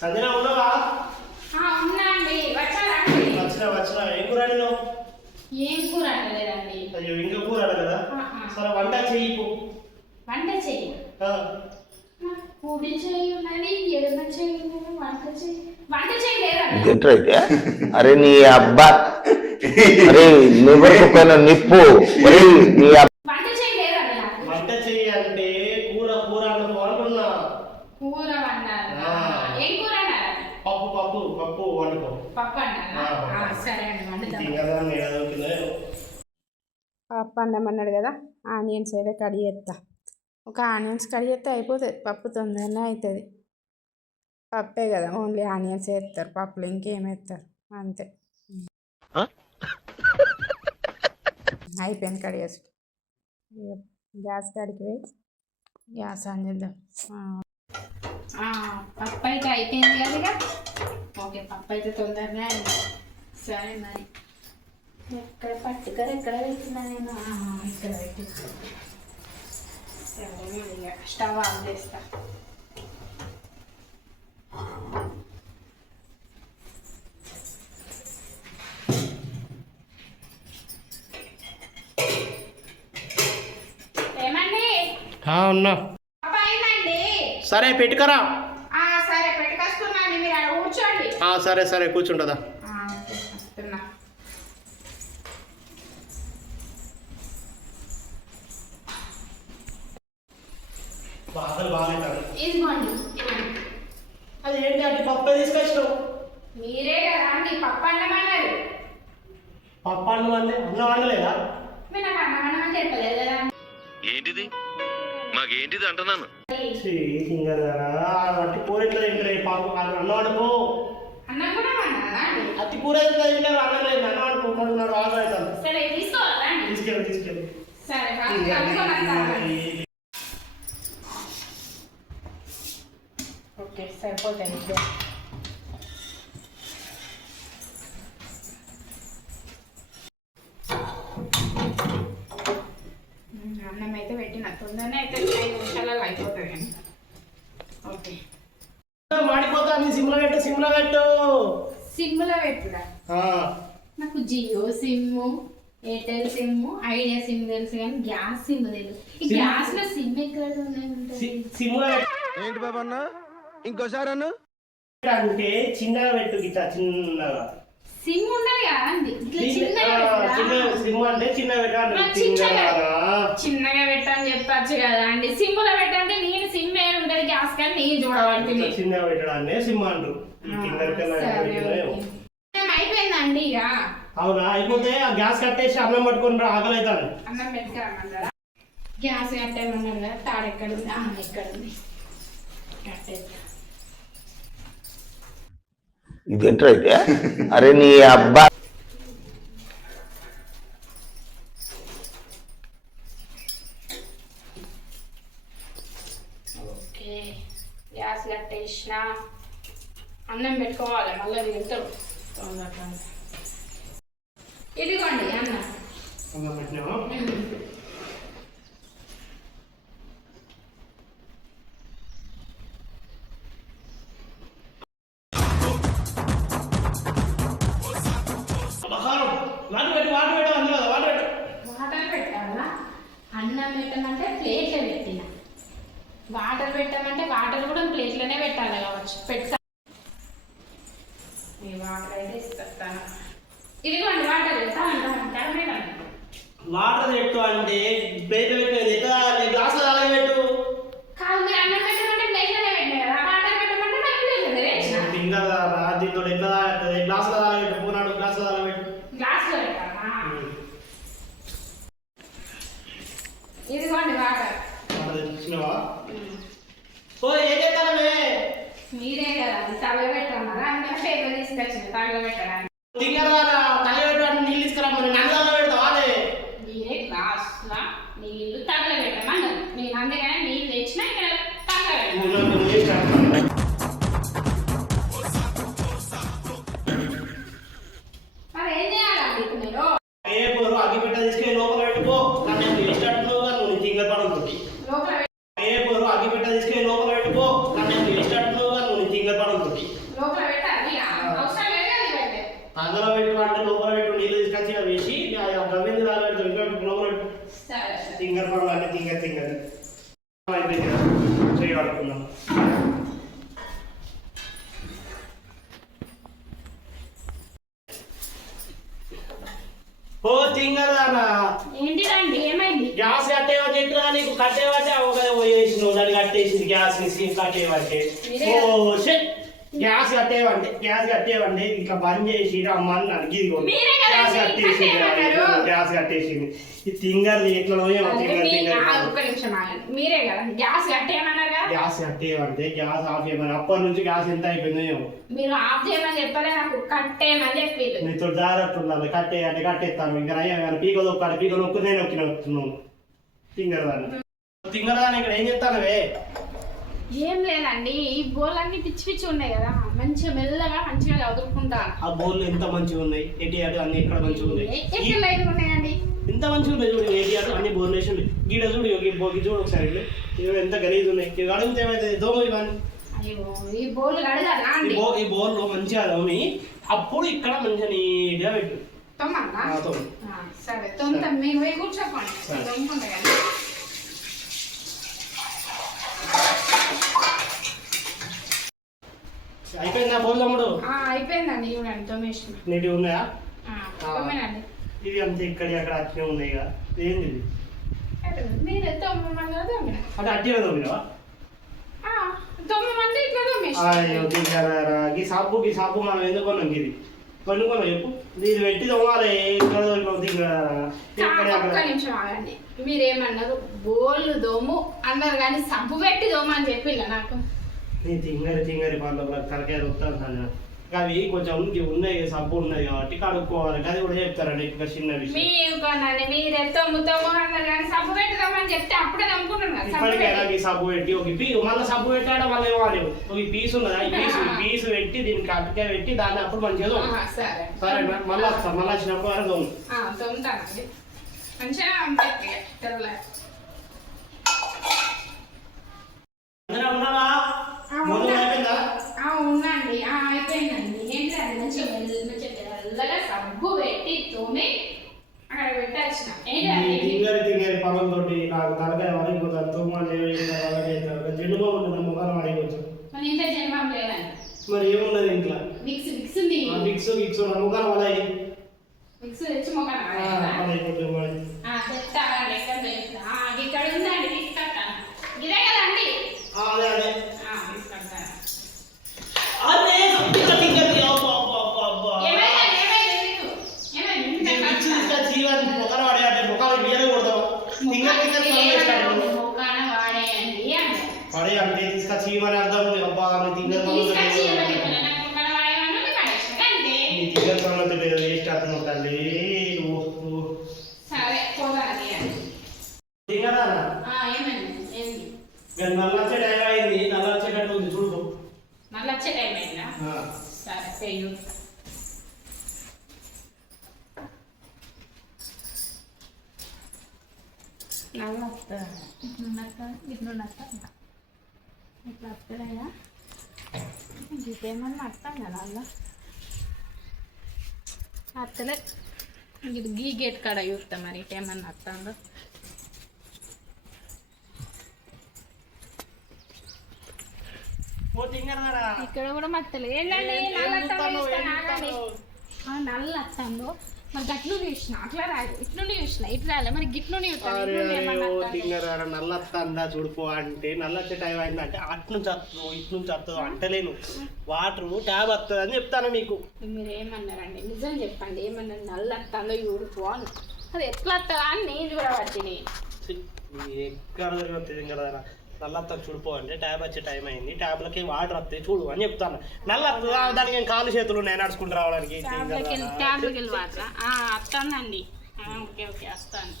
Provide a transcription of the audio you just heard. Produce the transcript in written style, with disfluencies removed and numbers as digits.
సంజన ఉన్నావా? ఉన్నా అండి. వచ్చినా ఏం కూర వండినావు? ఏం కూర వండలేదండి. అయ్యో ఇంకా కూర కదా. సరే వంట చెయ్యి. వంట చెయ్యి. కుడి చెయ్యి ఉన్నది, ఎడమ చెయ్యి ఉన్నది, వంట చేయలేదా? అరే నీ అబ్బా, అరే నువ్వు నిప్పు వంట చేయలేదా? వంట చెయ్యి అంటే కూర వండుకున్నా. కూర వండాలా? ఏం కూర వండాలా? పప్పు వండుకో. పప్పు వండాలా? సరే అండి, వండుతాం. పప్పు వండమన్నాడు కదా, ఆనియన్స్ అయితే కడిగి చేస్తా. ఒక ఆనియన్స్ కడిగి చేస్తే అయిపోతుంది, పప్పు తొందరనే అవుతుంది. పప్పే కదా, ఓన్లీ ఆనియన్స్ వేస్తారు పప్పులో, ఇంకేం వేస్తారు అంతే. అయిపోయింది కడిగేసి. గ్యాస్ కాడికి పోయి గ్యాస్ ఆన్ చేద్దాం. పప్పు అయితే అయిపోయింది కదా ఇక. ఓకే, పప్పు అయితే తొందరనే అయింది. సరే మరి ఎక్కడ పట్టుకర ఎక్కడ పెట్టినా నేను ఇక్కడ పెట్టి. సరే మరి ఇక స్టవ్ ఆన్ చేస్తా. ఏమండి? ఉన్నా. పప్పు అయిందండి. సరే పెట్టుకరా. సరే పెట్టుకొస్తున్నాండి, మీరు అక్కడ కూర్చోండి. సరే కూర్చుంటుందా. వస్తున్నా. ఇదిగోండి. అది ఏంటి అంటే పప్పు తీసుకొచ్చినావు? మీరే కదా అండి పప్పు వండమన్నారు. పప్పు అంటే అన్నం వండలేదా? మీరు నాకు అన్నం వండమని చెప్పలేదు కదా. ఏంటిది మాకేంటిది అంటున్నాను. అట్టి కూర ఎట్లా తింటారు? పాపం అన్నం వండుకో. అన్నం కూడా వండాలా? అట్టి కూర ఎట్లా తింటారు? అన్నం లేదు, అన్నం వండుకుంటున్నారు. ఆగా అవుతాను. సరే తీసుకోవాలా? తీసుకెళ్ళి. సరే ఓకే, సరిపోతుంది. అన్నం అయితే పెట్టిన తొందరనే అయితే 5 నిమిషాలలో అయిపోతుంది కానీ. ఓకే, మాడిపోతాను. సిమ్లో పెట్టు. సిమ్లో పెట్టురా. నాకు Jio sim, Airtel sim, Idea sim తెలుసు కానీ గ్యాస్ సిమ్ తెలుసు. ఈ గ్యాస్ లో సిమ్ ఎక్కడ సిమ్లో ఏంటి బాబా అన్న ఇంకోసారి అన్న అంటే చిన్నగా పెట్టు. గిట్లా చిన్నగా సిమ్ ఉండదు కదా అండి. సిమ్ అంటే చిన్నగా పెట్టని చెప్పచ్చు కదా అండి. సిమ్ లో పెట్టంటే నేను సిమ్ ఏమి ఉంటది గ్యాస్ కానీ నేను చూడబడుతుంది. చిన్నగా పెట్టడాన్ని సిమ్ అంటారు. అయిపోయిందండి ఇక. అవునా? అయిపోతే ఆ గ్యాస్ కట్టేసి అన్నం పట్టుకుని ఆకలి అవుతాను. అన్నం పెట్టుకురమ్మంటారా? గ్యాస్ కట్టేయమన్నారు కదా, తాడు ఎక్కడుంది? ఎక్కడుంది? కట్టేస్తా. ఇదేంట్రా అయితే? అరే నీ అబ్బా. ఓకే, గ్యాస్ కట్టేసిన. అన్నం పెట్టుకోవాలి, మళ్ళీ తింటాడు. ఇదిగోండి అన్నం. వాటర్ పెట్టాలా? అన్నం పెట్టమంటే ప్లేట్లో పెట్టిన. వాటర్ పెట్టమంటే వాటర్ కూడా ప్లేట్లోనే పెట్టాలి కావచ్చు. పెట్టా వాటర్ అయితే ఇస్తాను. ఇదిగోండి వాటర్ వాటర్ పెట్టు అంటే ప్లేట్ పెట్టేది గ్లాస్ అలాగే పెట్టు. కాదు, మీరు అన్నం పెట్టమంటే ప్లేట్లోనే పెట్టిన కదా, వాటర్ పెట్టమంటే నాకు ప్లేట్లోనే పెట్టిన. దీంతో ఎట్లా తాగుతుంది? గ్లాస్ అలాగే పెట్టు. పోనాడు గ్లాస్ అలాగే పెట్టు. గ్లాస్లో పెట్టాలా? ఇదిగోండి వాటర్. తెచ్చినావా? ఏం చేస్తానమే? మీరే కదా తగలబెట్టమన్నారా? అందుకని పేపర్ తీసుకొచ్చిన తగలబెట్టడానికి. తగలబెట్టడానికి నీళ్ళు తీసుకురామని నన్ను తగలబెడతావా? మీరే గ్లాస్లో నీళ్ళు తగలబెట్టమన్నారు. నేను అందుకనే నీళ్ళు తెచ్చిన ఇక్కడ తగలబెట్టాను. మరి ఏం చేయాలండి ఇప్పుడు మీరు? అగ్గి పెట్ట తీసుకెళ్ళి లోపల పెట్టుకో. నన్ను ఇష్టంలో తింగర్ పడుతుంది. లోపల అగ్గి పెట్ట తీసుకెళ్ళి లోపల పెట్టుకో. నన్ను ఇష్టంలో తింగర్ పడుతుంది. ఆడుతుంది ఇంకా లోపల సరే తింగర్ పనులు అంటే తింగర్ అయిపోయింది కదా చేయగలుగుతున్నాం. ఓ తింగరదానా ఏంటిదండి ఏమైంది? గ్యాస్ కట్టేవని చెప్పినా నీకు కట్టేవంటే అవగానే పోయేసినావు దాన్ని కట్టేసింది గ్యాస్ ని కట్టేవంటే. ఓ షెట్ గ్యాస్ కట్టేవండి ఇట్లా బంద్ చేసి రమ్మని అడిగిదిగో మీరే కదా గ్యాస్ కట్టేసింది గ్యాస్ కట్టేసింది. ఈ తింగర్ది ఎట్లా ఒక్క నిమిషం ఆగండి. మీరే కదా గ్యాస్ కట్టేయమన్నారు కదా? గ్యాస్ కట్టేయమంటే గ్యాస్ ఆఫ్ చేయమని అప్పటి నుంచి గ్యాస్ ఎంత అయిపోయిందో ఏమో. మీరు ఆఫ్ చేయమని చెప్పలే, నాకు కట్టేయమని చెప్పారు. నీతో జాగ్రత్త ఉండాలి. కట్టేయంటే కట్టేస్తాను ఇంకా అయ్యా కానీ పీక నొక్కాలి పీక నొక్కు నేను నొక్కినవుతున్నావు తింగరదాన్ని ఇక్కడ ఏం చెప్తానవే? ఏం లేదండి, ఈ బోర్లన్నీ పిచ్చి పిచ్చి ఉన్నాయి కదా, మంచిగా మెల్లగా మంచిగా చదువుకుంటా. ఆ బోర్లు ఎంత మంచిగా ఉన్నాయి, ఏటీఆర్ అన్ని ఎక్కడ మంచిగా ఉన్నాయి, ఎక్కడ లైన్ ఉన్నాయండి ఎంత మంచిగా ఉన్నాయి చూడు. ఏటీఆర్ అన్ని బోర్లు వేసి ఉన్నాయి. గీడ చూడు చూడు ఒకసారి ఇవి ఎంత గలీజ్ ఉన్నాయి. ఇవి అడిగితే ఏమైతుంది దోమ ఇవన్నీ. అయ్యో ఈ బోర్లు కడగాలా అండి? ఈ బోర్లు మంచిగా తోమి అప్పుడు ఇక్కడ మంచిగా నీట్గా పెట్టు. తొమ్మన్నా? తోమి. సరే తొమ్మిది మీరు పోయి కూర్చోకండి, తొమ్ముకుంటా కదా. అయిపోయిందా బోర్లు తమ్ముడు? అయిపోయిందండి, చూడండి తొమ్మేసిన. నీటివి ఉన్నాయా? తొమ్మినండి. ఇది అంతే ఇక్కడ అక్కడ అట్నే ఉన్నాయి కదా. ఏంది ఇది? మీరు తొమ్మిది కదా తొమ్మిన అంటే అట్టిగా తోమినావా? 9 మంది ఇట్లా తొమ్మేసిన. అయ్యో తింటారా ఈ సాపు మనం ఎందుకు కొన్నాం ఇది కొనుక్కున్నాం చెప్పు. ఇది పెట్టి తోమాలి ఇక్కడ ఒక్క నిమిషం ఆగండి. మీరేమన్నారు? బోళ్ళు దోము అన్నారు కానీ సబ్బు పెట్టి దోమ అని చెప్పిల్ల నాకు. నీ తింగరి పనులు తలకాయ వస్తాను. అవి కొంచెం ఉన్నాయి సబ్బు ఉన్నాయి కాబట్టి కడుక్కోవాలి. అది కూడా చెప్తారండి ఇంకా చిన్న విషయం. మీరు కొనండి, మీరే తొమ్ము అన్నారు కానీ సబ్బు పెట్టి దోమని చెప్తే అప్పుడే నమ్ముకుంటున్నారు. ఇప్పటికైనా ఈ సబ్బు పెట్టి ఒక మళ్ళీ సబ్బు పెట్టాడు మళ్ళీ ఏమో ఒక పీస్ ఉన్నదా ఈ పీస్ పెట్టి దీనికి అటుకే పెట్టి దాన్ని అప్పుడు మంచిగా సరే సరేనా మళ్ళీ వస్తాం. మళ్ళీ వచ్చినప్పుడు వరకు తొమ్ముతానండి మంచిగా తెరలే. ఉన్నావా? ఉందండి, అయిపోయిందండి. ఏంటండి మంచిగా మెల్లగా సబ్బు పెట్టి తోమి అక్కడ పెట్టచ్చిన. తింగరి పనులతోటి నాకు తలకాయ వరిగిపోతాను. తోమాలి జెండుగా ఉంటుంది ముఖాన్ని వడిపోవచ్చు. మరి ఇంత జన్మం లేదండి. మరి ఏమున్నది ఇంట్లో? విక్స్ ఉంది. విక్స్ నా ముఖాన్ని వలయి విక్స్ తెచ్చి ముఖాన్ని ఇక్కడ ఉందండి, తీసుకొస్తాను. ఇదే కదండి? అదే తీసుకొస్తాను. పడే అంటే తీసుకొచ్చి ఇవ్వని అర్థం. అబ్బా తింగర్ పనులతో వేస్ట్ అవుతున్నావు తల్లి. తింగరా నల్లచ్చే టైం అయింది. నల్లచ్చేటట్టు ఉంది చూడు. మళ్ళీ వచ్చే టైం అయిందా? సరే పెయ్యు. నల్ల ఇట్లా వస్తుందా? ఇంకేమన్నా అర్థం కదా అలా అత్తలే. ఇది గీ గేట్ కాడ చూస్తా మరి ఇంకేమన్నా అర్థందో. ఇక్కడ కూడా మత్తలే. ఏంటండి నల్ల అత్తందో మరి గట్లు చూసిన అట్లా రాదు, ఇట్లుండి చూసిన ఇట్లా రాలే మరి గిట్లుండి నల్ల అత్తందా చూడుకో అంటే నల్లచ్చే టైం అయిందంటే అటు నుంచి వస్తుందో ఇటు నుంచి వస్తుందో అంటలేను. వాటర్ ట్యాబ్ వస్తుంది అని చెప్తాను మీకు. మీరు ఏమన్నారండి? నిజం చెప్పండి, ఏమన్నారు? నల్ల అత్తందో చూడుకో అని. అది ఎట్లా వస్తుందా అని నేను చూడబట్టి ఎక్కడ వస్తుంది కదా. నల్లత్త చూడిపో అంటే ట్యాబ్ వచ్చే టైం అయింది, ట్యాబ్లకి వాటర్ వస్తాయి చూడు అని చెప్తాను. నల్ల దానికి కాలు చేతులు ఉన్నాయి నడుచుకుంటూ రావడానికి. ట్యాబ్లకి వెళ్ళి వాటర్ వస్తానండి. ఓకే వస్తాను.